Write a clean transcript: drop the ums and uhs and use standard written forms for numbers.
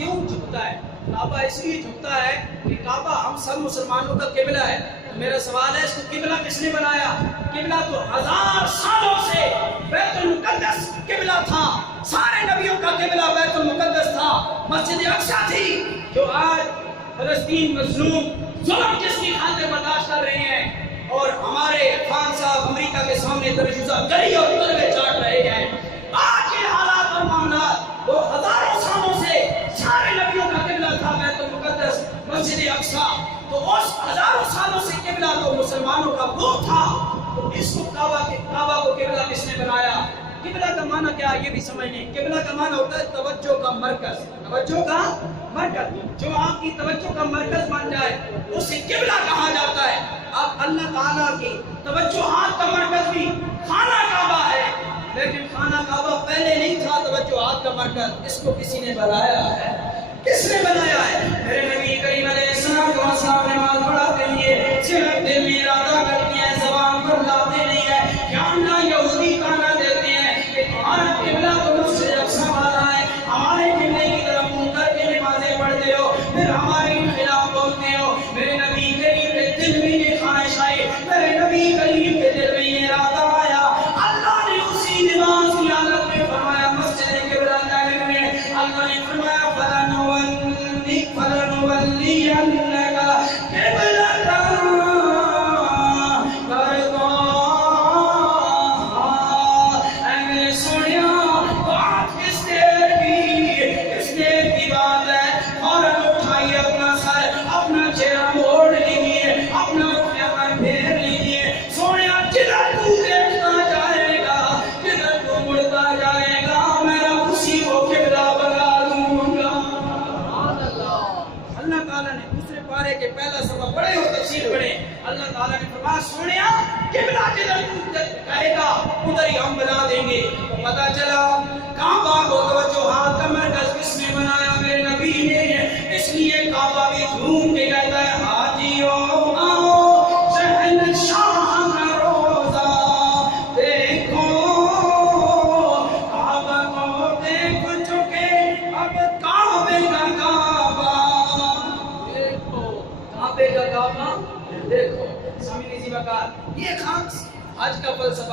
کیوں جھکتا ہے؟ کعبہ اس لیے جھکتا ہے کہ کعبہ ہم سب مسلمانوں کا قبلہ ہے۔ میرا سوال ہے اس کو قبلہ کس نے بنایا؟ قبلہ تو 1000 سالوں سے بیت المقدس قبلہ تھا، سارے نبیوں کا قبلہ بیت المقدس تھا، مسجد اقصی تھی، جو آج فلسطین مظلوم ظلم جس کی خاطر برداشت کر رہے ہیں، اور ہمارے خان صاحب امریکہ کے سامنے درجوزہ گری اور تلوے چاٹ رہے ہیں۔ آج کے حالات اور معاملات وہ ہزاروں سالوں سے سارے نبیوں کا قبلہ تھا بیت المقدس مسجد اقصی، تو اس ہزاروں سالوں سے قبلہ تو مسلمانوں کا وہ تھا، تو اس کو کعبہ کو قبلہ کس نے بنایا؟ قبلہ کا معنی کیا یہ بھی سمجھ لیں۔ قبلہ کا معنی ہوتا ہے توجہ کا مرکز، توجہ کا مرکز، جو آپ کی توجہ کا مرکز بن جائے اسے قبلہ کہا جاتا ہے۔ اب اللہ تعالیٰ کی توجہات کا مرکز بھی خانہ کعبہ ہے، لیکن خانہ کعبہ پہلے نہیں تھا توجہات کا مرکز، اس کو کسی نے بنایا ہے۔ کس نے بنایا ہے؟ میرے نبی کریم علیہ السلام نماز پڑھاتے ہیں، صرف دل میں ارادہ کرتے ہیں، زبان پر لاتے نہیں ہے، کیا یہودی کہنا دیتے ہیں کہ تمہارا قبلہ تو مسجد اقصی والا ہے، ہمارے قبلے کی طرف منہ کر کے نمازیں پڑھتے ہو، پھر ہمارے خلاف بولتے ہو۔ میرے نبی کریم کے دل میں یہ خواہش آئی، میرے نبی کریم کے دل میں یہ ارادہ آیا، اللہ نے اسی نماز کی حالت میں فرمایا مسجد قبلہ جانے میں، اللہ نے فرمایا کہ پہلا سبب پڑھے ہو تفسیر پڑھے، اللہ تعالیٰ نے فرمایا سونیا قبلہ جدھر تو کہے گا ادھر ہی ہم بنا دیں گے۔ تو پتہ چلا کعبہ کو توجہات کا مرکز کس نے بنایا؟ میرے نبی نے۔ اس لیے کعبہ بھی گھوم کے کہتا ہے حاجیوں آؤ شہنشاہ کا روزہ دیکھو، کعبہ کو دیکھ چکے اب کعبے کا کعبہ کعبہ دیکھو۔ سامنے جی بکار یہ خاص آج کا فلسفہ